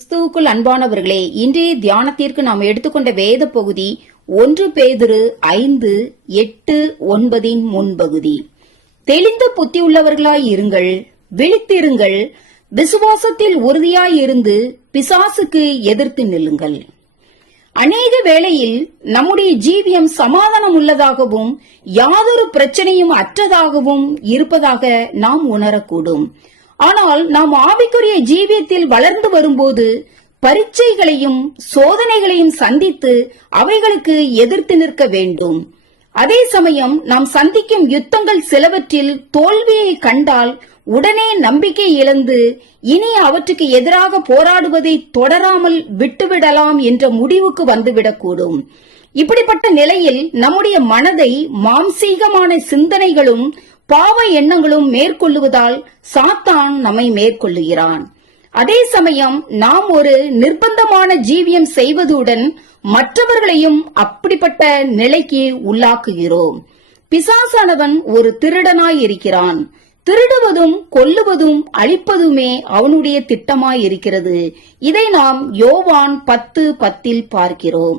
கிறிஸ்துவுக்குள் அன்பானவர்களே, இன்றைய தியானத்திற்கு நாம் எடுத்துக்கொண்ட வேத பகுதி 1 பேதுரு 5:8-9 முன்பகுதி. தெளிந்த புத்தியுள்ளவர்களாய் இருங்கள், விழித்திருங்கள், விசுவாசத்தில் உறுதியாயிருந்து பிசாசுக்கு எதிர்த்து நில்லுங்கள். அநேக வேளையில் நம்முடைய ஜீவியம் சமாதானம் உள்ளதாகவும் யாதொரு பிரச்சனையும் அற்றதாகவும் இருப்பதாக நாம் உணரக்கூடும். ஆனால் நாம் ஆவிக்குரிய ஜீவியத்தில் வளர்ந்து வரும்போது பரீட்சைகளையும் சோதனைகளையும் சந்தித்து அவைகளுக்கு எதிர்த்து நிற்க வேண்டும். அதே சமயம் நாம் சந்திக்கும் யுத்தங்கள் சிலவற்றில் தோல்வியை கண்டால் உடனே நம்பிக்கை இழந்து இனி அவற்றுக்கு எதிராக போராடுவதை தொடராமல் விட்டுவிடலாம் என்ற முடிவுக்கு வந்துவிடக்கூடும். இப்படிப்பட்ட நிலையில் நம்முடைய மனதை மாம்சீகமான சிந்தனைகளும் பாவ எண்ணங்களும் மேற்கொள்ளுவதால் சாத்தான் நம்மை மேற்கொள்ளுகிறான். அதே சமயம் நாம் ஒரு நிர்பந்தமான ஜீவியம் செய்வதுடன் மற்றவர்களையும் அப்படிப்பட்ட நிலைக்கு உள்ளாக்குகிறோம். பிசாசானவன் ஒரு திருடனாய் இருக்கிறான். திருடுவதும் கொல்லுவதும் அழிப்பதுமே அவனுடைய திட்டமாய் இருக்கிறது. இதை நாம் யோவான் 10:10 பார்க்கிறோம்.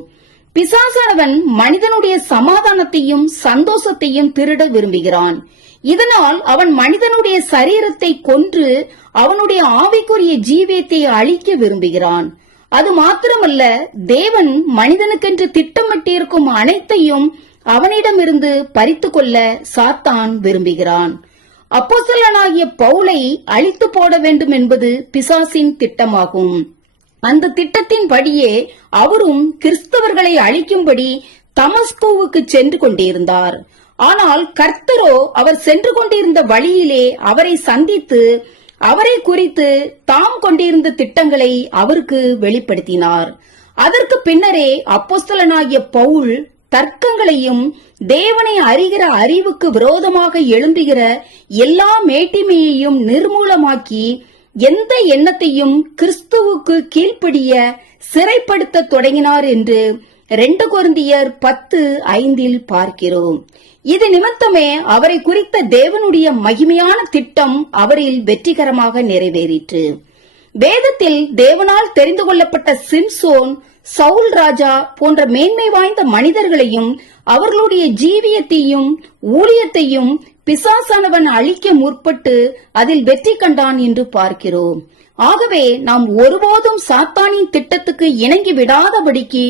பிசாசானவன் மனிதனுடைய சமாதானத்தையும் சந்தோஷத்தையும் திருட விரும்புகிறான். இதனால் அவன் மனிதனுடைய சரீரத்தை கொன்று அவனுடைய ஆவிக்குரிய ஜீவியத்தை அழிக்க விரும்புகிறான். அது மாத்திரமல்ல, தேவன் மனிதனுக்கென்று திட்டமிட்டிருக்கும் அனைத்தையும் அவனிடமிருந்து பறித்து கொள்ள சாத்தான் விரும்புகிறான். அப்போஸ்தலனாகிய பவுலை அழித்து போட வேண்டும் என்பது பிசாசின் திட்டமாகும். அந்த திட்டத்தின் படியே அவரும் கிறிஸ்தவர்களை அழிக்கும்படி தமஸ்குவுக்கு சென்று கொண்டிருந்தார். ஆனால் கர்த்தரோ அவர் சென்று கொண்டிருந்த வழியிலே அவரை சந்தித்து அவரை குறித்து தாம் கொண்டிருந்த திட்டங்களை அவருக்கு வெளிப்படுத்தினார். அதற்கு பின்னரே அப்போஸ்தலனாகிய பவுல் தர்க்கங்களையும் தேவனை அறிகிற அறிவுக்கு விரோதமாக எழும்புகிற எல்லா மேட்டிமையையும் நிர்மூலமாக்கி எந்த எண்ணத்தையும் கிறிஸ்துவுக்கு கீழ்ப்படிய சிறைப்படுத்த தொடங்கினார் என்று 2 கொரிந்தியர் 10:5 பார்க்கிறோம். இது நிமித்தமே அவரை குறித்த தேவனுடைய மகிமையான திட்டம் அவரில் வெற்றிகரமாக நிறைவேறிற்று. வேதத்தில் தேவனால் தெரிந்து கொள்ளப்பட்ட சிம்சோன், சவுல் ராஜா போன்ற மேன்மை வாய்ந்த மனிதர்களையும் அவர்களுடைய ஜீவியத்தையும் ஊழியத்தையும் பிசாசானவன் அழிக்க முற்பட்டு அதில் வெற்றி கண்டான் என்று பார்க்கிறோம். ஆகவே நாம் ஒருபோதும் சாத்தானின் திட்டத்துக்கு இணங்கி விடாதபடிக்கு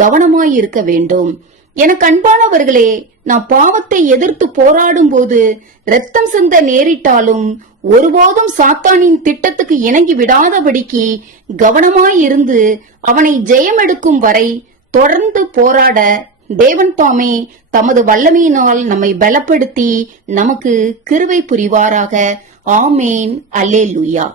கவனமாயிருக்க வேண்டும். எனக்கு அன்பானவர்களே, நாம் பாவத்தை எதிர்த்து போராடும் போது இரத்தம் சிந்த நேரிட்டாலும் ஒருபோதும் சாத்தானின் திட்டத்துக்கு இணங்கி விடாதபடிக்கு கவனமாயிருந்து அவனை ஜெயம் எடுக்கும் வரை தொடர்ந்து போராட தேவன் தாமே தமது வல்லமையினால் நம்மை பலப்படுத்தி நமக்கு கிருபை புரிவாராக. ஆமேன். அல்லேலூயா.